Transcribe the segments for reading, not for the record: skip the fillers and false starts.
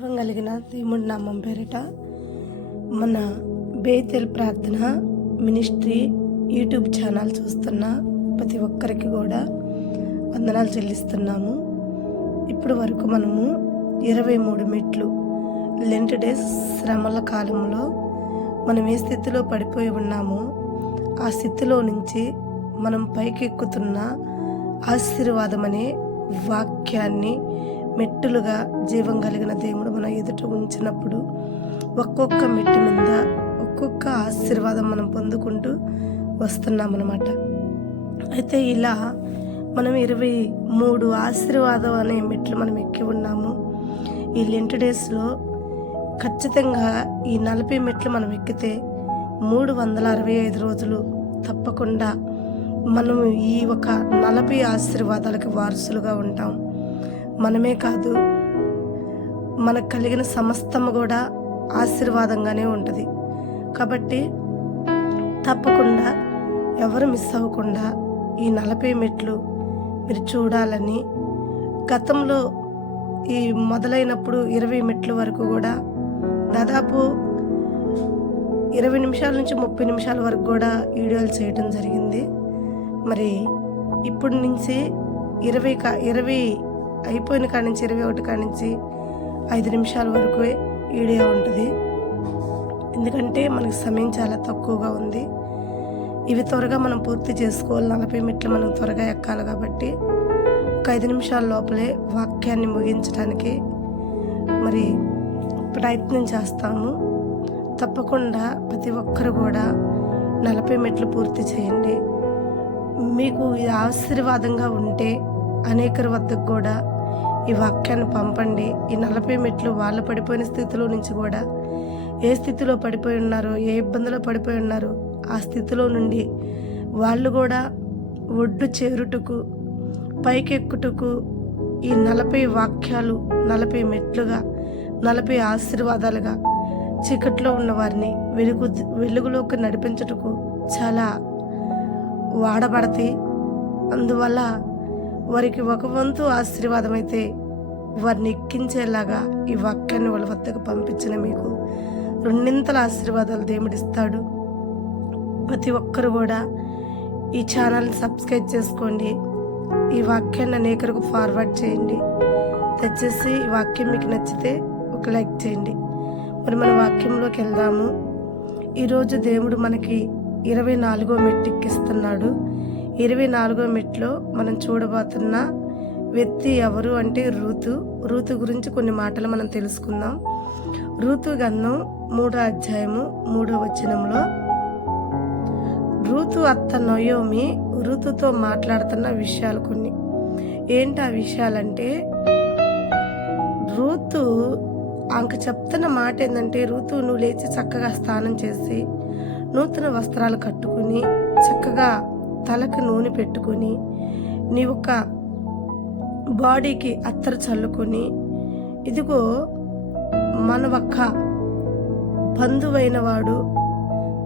కలిగిన దేవుడి నామం పేరిట మన బేతెల్ ప్రార్థన మినిస్ట్రీ యూట్యూబ్ ఛానల్ చూస్తున్న ప్రతి ఒక్కరికి కూడా వందనాలు చెల్లిస్తున్నాము. ఇప్పుడు వరకు మనము 23 మెట్లు లెంట్ డేస్ శ్రమల కాలంలో మనం ఏ స్థితిలో పడిపోయి ఉన్నామో ఆ స్థితిలో నుంచి మనం పైకెక్కుతున్న ఆశీర్వాదం అనే వాక్యాన్ని మెట్టులుగా జీవం కలిగిన దేవుడు మన ఎదుట ఉంచినప్పుడు ఒక్కొక్క మెట్టు మీద ఒక్కొక్క ఆశీర్వాదం మనం పొందుకుంటూ వస్తున్నామన్నమాట. అయితే ఇలా మనం 23 ఆశీర్వాదం అనే మెట్లు మనం ఎక్కి ఉన్నాము. ఈ లెంట్ డేస్లో ఖచ్చితంగా ఈ 40 మెట్లు మనం ఎక్కితే 365 రోజులు తప్పకుండా మనం ఈ ఒక 40 ఆశీర్వాదాలకి వారసులుగా ఉంటాం. మనమే కాదు, మనకు కలిగిన సమస్తము కూడా ఆశీర్వాదంగానే ఉంటుంది. కాబట్టి తప్పకుండా ఎవరు మిస్ అవ్వకుండా ఈ 40 మెట్లు మీరు చూడాలని, గతంలో ఈ మొదలైనప్పుడు 20 మెట్ల వరకు కూడా దాదాపు 20 నిమిషాల నుంచి 30 నిమిషాల వరకు కూడా వీడియోలు చేయడం జరిగింది. మరి ఇప్పటి నుంచి 20 అయిపోయిన కాడి నుంచి 21 కాడి నుంచి 5 నిమిషాల వరకు వీడియో ఉంటుంది. ఎందుకంటే మనకు సమయం చాలా తక్కువగా ఉంది. ఇవి త్వరగా మనం పూర్తి చేసుకోవాలి. 40 మెట్లు మనం త్వరగా ఎక్కాలి కాబట్టి ఒక 5 నిమిషాల లోపలే వాక్యాన్ని ముగించడానికి మరి ప్రయత్నం చేస్తాము. తప్పకుండా ప్రతి ఒక్కరు కూడా 40 మెట్లు పూర్తి చేయండి. మీకు ఇది ఆశీర్వాదంగా ఉంటే అనేకరి వద్దకు కూడా ఈ వాక్యాన్ని పంపండి. ఈ 40 మెట్లు వాళ్ళు పడిపోయిన స్థితిలో నుంచి కూడా ఏ స్థితిలో పడిపోయి ఉన్నారో, ఏ ఇబ్బందిలో పడిపోయి ఉన్నారో ఆ స్థితిలో నుండి వాళ్ళు కూడా ఒడ్డు చేరుటకు, పైకెక్కుటకు ఈ 40 వాక్యాలు 40 మెట్లుగా 40 ఆశీర్వాదాలుగా చీకట్లో ఉన్న వారిని వెలుగులోకి నడిపించుటకు చాలా వాడబడతాయి. అందువల్ల వారికి ఒక వంతు ఆశీర్వాదం అయితే వారిని ఎక్కించేలాగా ఈ వాక్యాన్ని వాళ్ళ వద్దకు పంపించిన మీకు 2 ఆశీర్వాదాలు దేవుడిస్తాడు. ప్రతి ఒక్కరు కూడా ఈ ఛానల్ని సబ్స్క్రైబ్ చేసుకోండి. ఈ వాక్యాన్ని అనేకరికి ఫార్వర్డ్ చేయండి. దయచేసి ఈ వాక్యం మీకు నచ్చితే ఒక లైక్ చేయండి. మరి మన వాక్యంలోకి వెళ్దాము. ఈరోజు దేవుడు మనకి 24వ మెట్టు ఎక్కిస్తున్నాడు. 24వ మెట్లో మనం చూడబోతున్న వ్యక్తి ఎవరు అంటే రూతు గురించి కొన్ని మాటలు మనం తెలుసుకుందాం. రూతు గ్రంథం 3వ అధ్యాయము 3వ వచనంలో రూతు అత్త నయోమి రూతుతో మాట్లాడుతున్న విషయాలు కొన్ని. ఏంటి ఆ విషయాలంటే, రూతు ఆమెకు చెప్తున్న మాట ఏంటంటే, రూతు నువ్వు లేచి చక్కగా స్నానం చేసి నూతన వస్త్రాలు కట్టుకుని చక్కగా తలకు నూనె పెట్టుకుని నీ ఒక బాడీకి అత్తరు చల్లుకొని, ఇదిగో మన ఒక్క బంధువైన వాడు,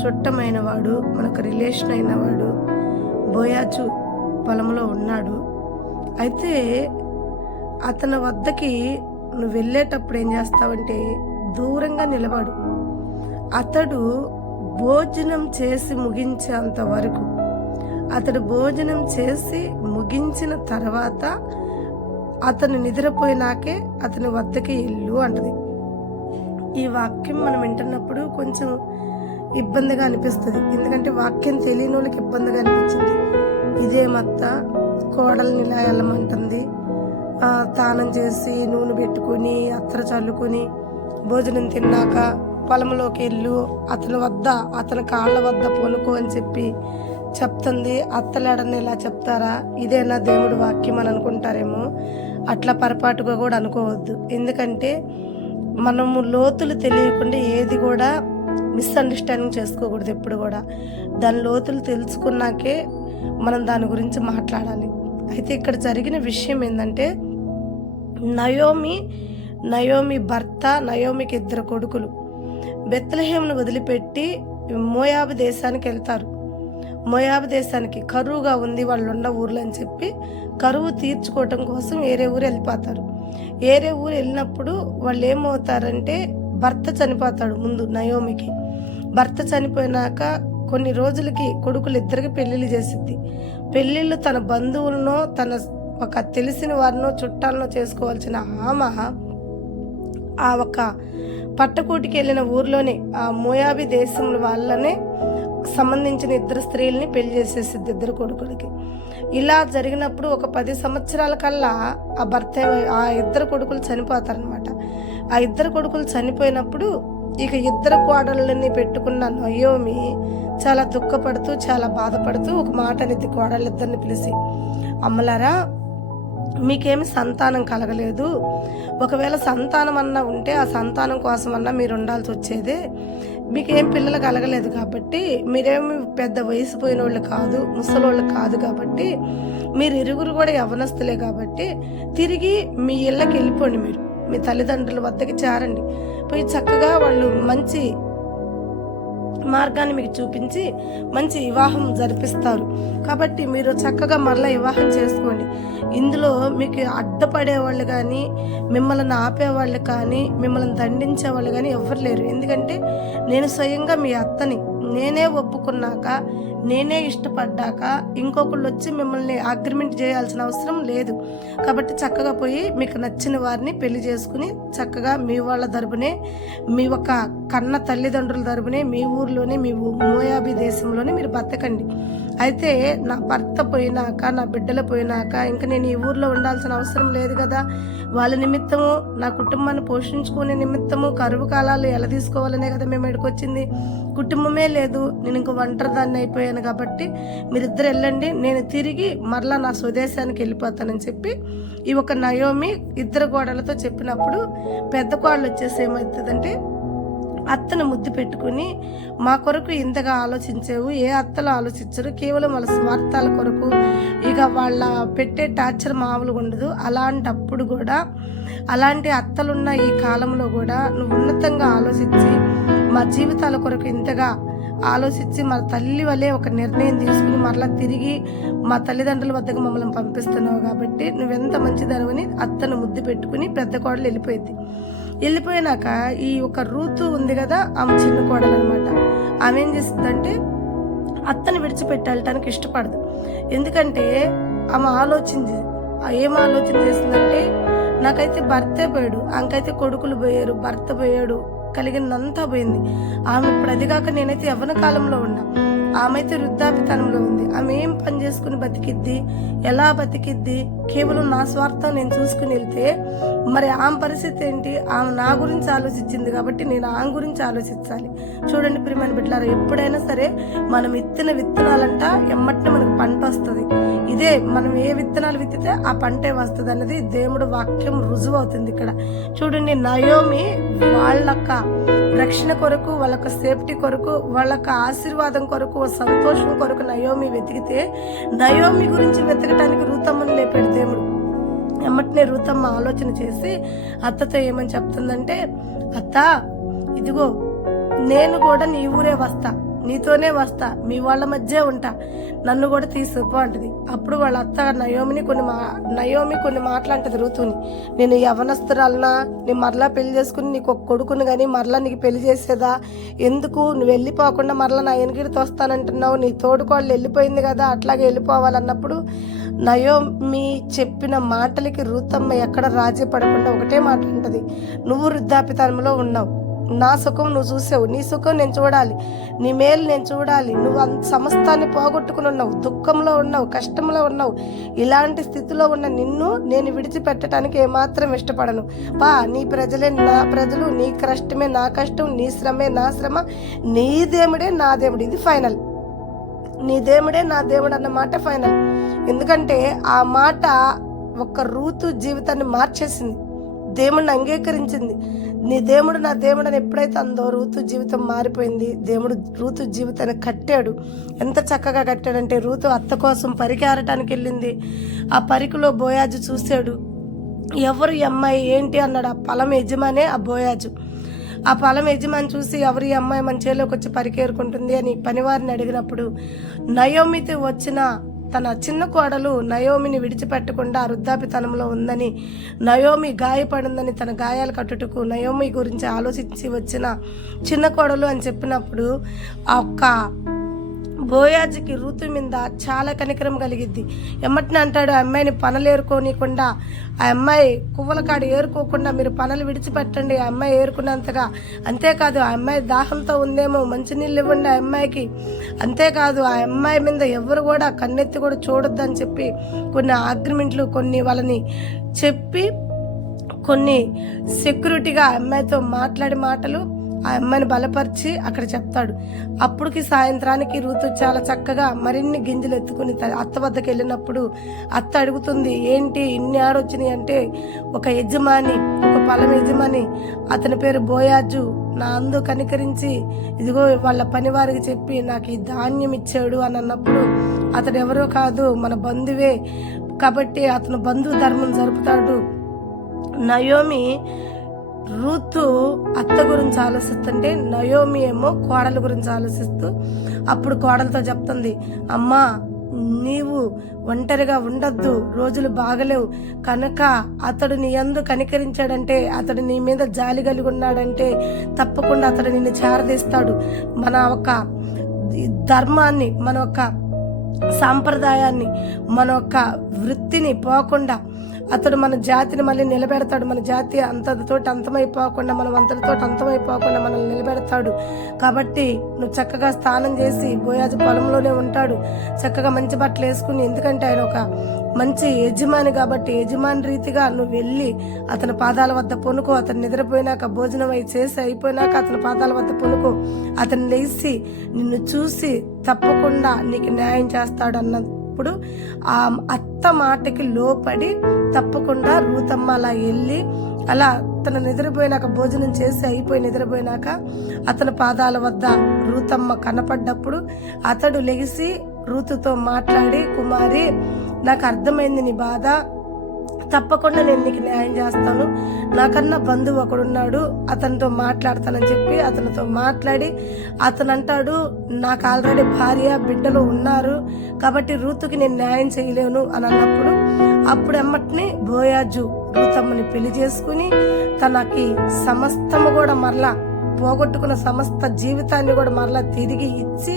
చుట్టమైన వాడు, మనకు రిలేషన్ అయిన వాడు బోయాజు పొలంలో ఉన్నాడు. అయితే అతని వద్దకి నువ్వు వెళ్ళేటప్పుడు ఏం చేస్తావంటే దూరంగా నిలబడు. అతడు భోజనం చేసి ముగించేంత వరకు, అతడు భోజనం చేసి ముగించిన తర్వాత అతను నిద్రపోయినాకే అతని వద్దకి వెళ్ళు అంటది. ఈ వాక్యం మనం వింటున్నప్పుడు కొంచెం ఇబ్బందిగా అనిపిస్తుంది. ఎందుకంటే వాక్యం తెలియని వాళ్ళకి ఇబ్బందిగా అనిపించింది. ఇదేమత్త కోడల్ని ఇలా వెళ్ళమంటుంది, స్నానం చేసి నూనె పెట్టుకుని అత్తర చల్లుకొని భోజనం తిన్నాక పొలంలోకి వెళ్ళు, అతని కాళ్ళ వద్ద పొనుకో అని చెప్పి చెప్తుంది. అత్తలేడని ఇలా చెప్తారా? ఇదేనా దేవుడు వాక్యం అని అనుకుంటారేమో. అట్లా పొరపాటుగా కూడా అనుకోవద్దు. ఎందుకంటే మనము లోతులు తెలియకుండా ఏది కూడా మిస్అండర్స్టాండింగ్ చేసుకోకూడదు. ఎప్పుడు కూడా దాని లోతులు తెలుసుకున్నాకే మనం దాని గురించి మాట్లాడాలి. అయితే ఇక్కడ జరిగిన విషయం ఏంటంటే, నయోమి భర్త, నయోమికి 2 కొడుకులు బెత్లెహేమును వదిలిపెట్టి మోయాబు దేశానికి వెళ్తారు. మోయాబు దేశానికి కరువుగా ఉంది వాళ్ళు ఉన్న ఊర్లో అని చెప్పి కరువు తీర్చుకోవటం కోసం వేరే ఊరు వెళ్ళిపోతారు. వేరే ఊరు వెళ్ళినప్పుడు వాళ్ళు ఏమవుతారంటే భర్త చనిపోతాడు. ముందు నయోమికి భర్త చనిపోయినాక కొన్ని రోజులకి కొడుకులు ఇద్దరికి పెళ్ళిళ్ళు చేసిద్ది. పెళ్ళిళ్ళు తన బంధువులనో తన ఒక తెలిసిన వారినో చుట్టాలనో చేసుకోవాల్సిన ఆమె ఆ ఒక పట్టకూటికి వెళ్ళిన ఊర్లోనే ఆ మోయాబీ దేశం వాళ్ళనే సంబంధించిన ఇద్దరు స్త్రీలని పెళ్లి చేసేసిద్ది ఇద్దరు కొడుకులకి. ఇలా జరిగినప్పుడు ఒక 10 సంవత్సరాల కల్లా ఆ భర్త ఆ ఇద్దరు కొడుకులు చనిపోతారనమాట. ఆ ఇద్దరు కొడుకులు చనిపోయినప్పుడు ఇక ఇద్దరు కోడళ్ళని పెట్టుకున్న నయోమి చాలా దుఃఖపడుతూ చాలా బాధపడుతూ ఒక మాట అనేది కోడళ్ళిద్దరిని పిలిచి, అమ్మలారా మీకేమి సంతానం కలగలేదు, ఒకవేళ సంతానం అన్నా ఉంటే ఆ సంతానం కోసం అన్నా మీరు ఉండాల్సి వచ్చేదే, మీకేం పిల్లలు కలగలేదు కాబట్టి మీరేమి పెద్ద వయసు పోయిన వాళ్ళు కాదు, ముసలోళ్ళు కాదు కాబట్టి మీరు ఇరుగురు కూడా యవ్వనస్తులే కాబట్టి తిరిగి మీ ఇళ్ళకి వెళ్ళిపోండి, మీరు మీ తల్లిదండ్రుల వద్దకి చేరండి, పోయి చక్కగా వాళ్ళు మంచి మార్గాన్ని మీకు చూపించి మంచి వివాహం జరిపిస్తారు కాబట్టి మీరు చక్కగా మరలా వివాహం చేసుకోండి. ఇందులో మీకు అడ్డపడే వాళ్ళు కానీ మిమ్మల్ని ఆపేవాళ్ళు కానీ మిమ్మల్ని దండించే వాళ్ళు కానీ ఎవరు లేరు. ఎందుకంటే నేను స్వయంగా మీ అత్తని, నేనే ఒప్పుకున్నాక నేనే ఇష్టపడ్డాక ఇంకొకళ్ళు వచ్చి మిమ్మల్ని అగ్రిమెంట్ చేయాల్సిన అవసరం లేదు. కాబట్టి చక్కగా పోయి మీకు నచ్చిన వారిని పెళ్లి చేసుకుని చక్కగా మీ వాళ్ళ తరపునే, మీ ఒక కన్న తల్లిదండ్రుల తరపునే, మీ ఊర్లోనే, మీ మోయాబీ దేశంలోనే మీరు బతకండి. అయితే నా భర్త పోయినాక, నా బిడ్డలు పోయినాక ఇంకా నేను ఈ ఊర్లో ఉండాల్సిన అవసరం లేదు కదా, వాళ్ళ నిమిత్తము నా కుటుంబాన్ని పోషించుకునే నిమిత్తము కరువు కాలాలు ఎలా తీసుకోవాలనే కదా మేము ఎడుకొచ్చింది. కుటుంబమే లేదు, నేను ఇంకో ఒంటరిదాన్ని అయిపోయాను కాబట్టి మీరిద్దరు వెళ్ళండి, నేను తిరిగి మరలా నా స్వదేశానికి వెళ్ళిపోతానని చెప్పి ఈ ఒక నయోమి ఇద్దరు కోడలతో చెప్పినప్పుడు పెద్ద కోడలు వచ్చేసి ఏమవుతుందంటే అత్తను ముద్దు పెట్టుకుని, మా కొరకు ఇంతగా ఆలోచించేవు ఏ అత్తలు ఆలోచించరు, కేవలం వాళ్ళ స్వార్థాల కొరకు, ఇక వాళ్ళ పెట్టే టార్చర్ మామూలుగా ఉండదు. అలాంటప్పుడు కూడా అలాంటి అత్తలున్న ఈ కాలంలో కూడా నువ్వు ఉన్నతంగా ఆలోచించి మా జీవితాల కొరకు ఇంతగా ఆలోచించి మా తల్లి వలె ఒక నిర్ణయం తీసుకుని మరలా తిరిగి మా తల్లిదండ్రుల వద్దకు మమ్మల్ని పంపిస్తున్నావు కాబట్టి నువ్వెంత మంచిదనవని అత్తను ముద్దు పెట్టుకుని పెద్ద కోడలు వెళ్ళిపోయింది. వెళ్ళిపోయినాక ఈ ఒక రూతు ఉంది కదా, ఆమె చిన్న కోడలు అనమాట, ఆమె ఏం చేస్తుందంటే అత్తను విడిచిపెట్టి వెళ్ళటానికి ఇష్టపడదు. ఎందుకంటే ఆమె ఏం ఆలోచన చేస్తుందంటే నాకైతే భర్తే పోయాడు, ఆమెకైతే కొడుకులు పోయారు, భర్త పోయాడు, కలిగినంతా పోయింది. ఆమె ఇప్పుడు అదిగాక నేనైతే యవ్వన కాలంలో ఉన్నా, ఆమె అయితే వృద్ధాపితనంలో ఉంది. ఆమె ఏం పని చేసుకుని బతికిద్ది, ఎలా బతికిద్ది, కేవలం నా స్వార్థం నేను చూసుకుని వెళ్తే మరి ఆమె పరిస్థితి ఏంటి? ఆమె నా గురించి ఆలోచించింది కాబట్టి నేను ఆమె గురించి ఆలోచించాలి. చూడండి ప్రియమైన బిడ్డలారా, ఎప్పుడైనా సరే మనం విత్తిన విత్తనాలంట ఎమ్మటినే మనకు పంట వస్తుంది. ఇదే మనం ఏ విత్తనాలు విత్తితే ఆ పంటే వస్తుంది అన్నది దేవుడు వాక్యం రుజువు అవుతుంది. ఇక్కడ చూడండి, నయోమి వాళ్ళక రక్షణ కొరకు, వాళ్ళక సేఫ్టీ కొరకు, వాళ్ళక ఆశీర్వాదం కొరకు, సంతోషం కొరకు నయోమి వెతికితే నయోమి గురించి వెతకటానికి రూతమ్మని లేపాడు దేవుడు. ఎమ్మటనే రూతమ్మ ఆలోచన చేసి అత్తతో ఏమని చెప్తుందంటే, అత్త ఇదిగో నేను కూడా నీ ఊరే వస్తా, నీతోనే వస్తా, మీ వాళ్ళ మధ్య ఉంటా, నన్ను కూడా తీసుకుపో అంటది. అప్పుడు వాళ్ళ అత్త నయోమి కొన్ని మాటలంటది రూతుని, నేను యవనస్తురాలనా, నేను మరలా పెళ్లి చేసుకుని నీకు ఒక కొడుకుని కానీ మరలా నీకు పెళ్లి చేసేదా, ఎందుకు నువ్వు వెళ్ళిపోకుండా మరలా నా ఎనిగిడితో వస్తానంటున్నావు, నీ తోడుకోళ్ళు వెళ్ళిపోయింది కదా అట్లాగే వెళ్ళిపోవాలన్నప్పుడు నయోమి చెప్పిన మాటలకి రూతమ్మ ఎక్కడ రాజీ పడకుండా ఒకటే మాట అంటది, నువ్వు వృద్ధాపితనంలో ఉన్నావు, నా సుఖం నువ్వు చూసావు, నీ సుఖం నేను చూడాలి, నీ మేలు నేను చూడాలి, నువ్వు సమస్తాన్ని పోగొట్టుకుని ఉన్నావు, దుఃఖంలో ఉన్నావు, కష్టంలో ఉన్నావు, ఇలాంటి స్థితిలో ఉన్న నిన్ను నేను విడిచిపెట్టడానికి ఏమాత్రం ఇష్టపడను. నీ ప్రజలే నా ప్రజలు, నీ కష్టమే నా కష్టం, నీ శ్రమే నా శ్రమ, నీ దేవుడే నా దేవుడు, ఇది ఫైనల్, నీ దేవుడే నా దేవుడు అన్న మాట ఫైనల్. ఎందుకంటే ఆ మాట ఒక రూతు జీవితాన్ని మార్చేసింది, దేవుడిని అంగీకరించింది. నీ దేవుడు నా దేవుడు అని ఎప్పుడైతే అందో రూతు జీవితం మారిపోయింది. దేవుడు రూతు జీవితాన్ని కట్టాడు. ఎంత చక్కగా కట్టాడంటే, రూతు అత్త కోసం పరికి ఆరటానికి వెళ్ళింది. ఆ పరికిలో బోయాజు చూశాడు. ఎవరు ఈ అమ్మాయి ఏంటి అన్నాడు. ఆ పొలం యజమానే ఆ బోయాజు. ఆ పొలం యజమాని చూసి ఎవరి అమ్మాయి మన చేలోకి వచ్చి పరికేరుకుంటుంది అని పనివారిని అడిగినప్పుడు నయోమితో వచ్చిన తన చిన్న కోడలు నయోమిని విడిచిపెట్టకుండా వృద్ధాపితనంలో ఉందని, నయోమి గాయపడిందని తన గాయాలు కట్టుటకు నయోమి గురించి ఆలోచించి వచ్చిన చిన్న కోడలు అని చెప్పినప్పుడు ఆ ఒక్క బోయాజుకి ఋతు మీద చాలా కనికరం కలిగిద్ది. ఎమ్మటిని అంటాడు, ఆ అమ్మాయిని పనులు ఏరుకోనికుండా, ఆ అమ్మాయి కువ్వల కాడ ఏరుకోకుండా మీరు పనులు విడిచిపెట్టండి, ఆ అమ్మాయి ఏరుకున్నంతగా. అంతేకాదు ఆ అమ్మాయి దాహంతో ఉందేమో, మంచినీళ్ళు ఇవ్వండి ఆ అమ్మాయికి. అంతేకాదు ఆ అమ్మాయి మీద ఎవరు కూడా కన్నెత్తి కూడా చూడొద్దని చెప్పి కొన్ని అగ్రిమెంట్లు కొన్ని వాళ్ళని చెప్పి కొన్ని సెక్యూరిటీగా ఆ అమ్మాయితో మాట్లాడి మాటలు ఆ అమ్మాయిని బలపరిచి అక్కడ చెప్తాడు. అప్పటికి సాయంత్రానికి ఋతు చాలా చక్కగా మరిన్ని గింజలు ఎత్తుకుని అత్త వద్దకు వెళ్ళినప్పుడు అత్త అడుగుతుంది, ఏంటి ఇన్ని ఆడొచ్చినాయి అంటే, ఒక యజమాని, ఒక పొలం యజమాని, అతని పేరు బోయాజు నా అందు కనికరించి ఇదిగో వాళ్ళ పనివారికి చెప్పి నాకు ఈ ధాన్యం ఇచ్చాడు అని అన్నప్పుడు, అతడు ఎవరో కాదు మన బంధువే కాబట్టి అతను బంధువు ధర్మం జరుపుతాడు. నయోమి రూతు అత్త గురించి ఆలోచిస్తుంటే నయోమి ఏమో కోడల గురించి ఆలోచిస్తూ అప్పుడు కోడలతో చెప్తుంది, అమ్మా నీవు ఒంటరిగా ఉండొద్దు, రోజులు బాగలేవు కనుక అతడు నీ యందు కనికరించాడంటే, అతడు నీ మీద జాలి కలిగి ఉన్నాడంటే తప్పకుండా అతడు నిన్ను చేరదీస్తాడు. మన ఒక ధర్మాన్ని, మన ఒక సాంప్రదాయాన్ని, మన యొక్క వృత్తిని పోకుండా అతడు మన జాతిని మళ్ళీ నిలబెడతాడు. మన జాతి అంతటితోటి అంతమైపోకుండా, మనం అంతటితోటి అంతమైపోకుండా మనల్ని నిలబెడతాడు. కాబట్టి నువ్వు చక్కగా స్నానం చేసి, బోయాజు పొలంలోనే ఉంటాడు, చక్కగా మంచి బట్టలు వేసుకుని, ఎందుకంటే ఆయన ఒక మంచి యజమాని కాబట్టి యజమాని రీతిగా నువ్వు వెళ్ళి అతని పాదాల వద్ద పొనుకో. అతను నిద్రపోయినాక భోజనం చేసి అయిపోయినాక అతని పాదాల వద్ద పొనుకో. అతను లేచి నిన్ను చూసి తప్పకుండా నీకు న్యాయం చేస్తాడు అన్నప్పుడు ఆ అత్త మాటకి లోపడి తప్పకుండా రూతమ్మ అలా వెళ్ళి అలా తను నిద్రపోయినాక భోజనం చేసి అయిపోయి నిద్రపోయినాక అతని పాదాల వద్ద రూతమ్మ కనపడ్డప్పుడు అతడు లెగిసి రూతుతో మాట్లాడి, కుమారి నాకు అర్థమైంది నీ బాధ, తప్పకుండా నేను నీకు న్యాయం చేస్తాను, నాకన్నా బంధువు ఒకడున్నాడు అతనితో మాట్లాడతానని చెప్పి అతనితో మాట్లాడి అతను అంటాడు, నాకు ఆల్రెడీ భార్య బిడ్డలు ఉన్నారు కాబట్టి రూతుకి నేను న్యాయం చేయలేను అని అన్నప్పుడు అప్పుడు ఎమ్మటిని బోయాజు రూతమ్మని పెళ్లి చేసుకుని తనకి సమస్తము కూడా మరలా పోగొట్టుకున్న సమస్త జీవితాన్ని కూడా మరలా తిరిగి ఇచ్చి,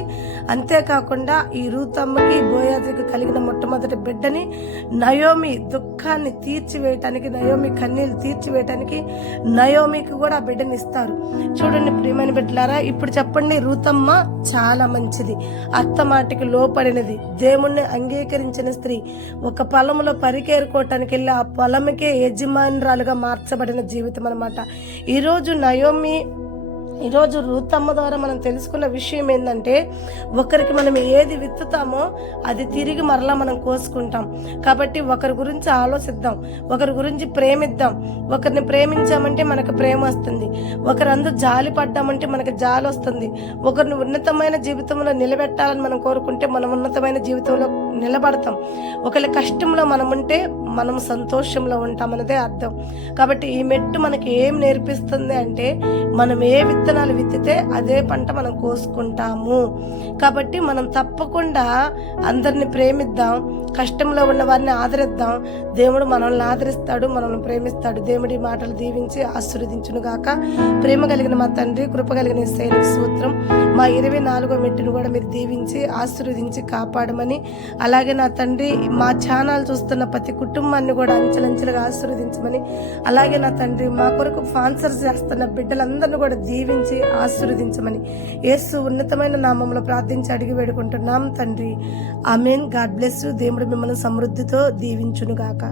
అంతేకాకుండా ఈ రూతమ్మకి బోయాజుకి కలిగిన మొట్టమొదటి బిడ్డని నయోమి దుఃఖాన్ని తీర్చివేయటానికి, నయోమి కన్నీళ్ళు తీర్చివేయటానికి నయోమికి కూడా బిడ్డని ఇస్తారు. చూడండి ప్రియమైన బిడ్డలారా, ఇప్పుడు చెప్పండి, రూతమ్మ చాలా మంచిది, అత్త మాటకి లోపడినది, దేవుణ్ణి అంగీకరించిన స్త్రీ, ఒక పొలంలో పరికేరుకోవటానికి వెళ్ళి ఆ పొలంకే యజమానురాలుగా మార్చబడిన జీవితం అనమాట. ఈరోజు రూతమ్మ ద్వారా మనం తెలుసుకున్న విషయం ఏంటంటే, ఒకరికి మనం ఏది విత్తుతామో అది తిరిగి మరలా మనం కోసుకుంటాం. కాబట్టి ఒకరి గురించి ఆలోచిద్దాం, ఒకరి గురించి ప్రేమిద్దాం. ఒకరిని ప్రేమించామంటే మనకు ప్రేమ వస్తుంది, ఒకరందరూ జాలి పడ్డామంటే మనకు జాలి వస్తుంది. ఒకరిని ఉన్నతమైన జీవితంలో నిలబెట్టాలని మనం కోరుకుంటే మనం ఉన్నతమైన జీవితంలో నిలబడతాం. ఒకరి కష్టంలో మనం ఉంటే మనం సంతోషంలో ఉంటామన్నదే అర్థం. కాబట్టి ఈ మెట్టు మనకి ఏం నేర్పిస్తుంది అంటే, మనం ఏ విత్తనాలు విత్తితే అదే పంట మనం కోసుకుంటాము. కాబట్టి మనం తప్పకుండా అందరిని ప్రేమిద్దాం, కష్టంలో ఉన్న వారిని ఆదరిద్దాం. దేవుడు మనల్ని ఆదరిస్తాడు, మనల్ని ప్రేమిస్తాడు. దేవుడి మాటలు దీవించి ఆశీర్వదించును గాక. ప్రేమ కలిగిన మా తండ్రి, కృప కలిగిన సైనిక సూత్రం, మా 24వ మెట్టును కూడా మీరు దీవించి ఆశీర్వదించి కాపాడమని, అలాగే నా తండ్రి మా ఛానల్ చూస్తున్న ప్రతి కుటుంబాన్ని కూడా అంచెలంచెలుగా ఆశీర్వదించమని, అలాగే నా తండ్రి మా కొరకు స్పాన్సర్ చేస్తున్న బిడ్డలందరినీ కూడా దీవించి ఆశీర్వదించమని యేసు ఉన్నతమైన నామంలో ప్రార్థించి అడిగి వేడుకుంటున్నాం తండ్రి. ఆమేన్. God bless you. దేవుడు మిమ్మల్ని సమృద్ధితో దీవించును గాక.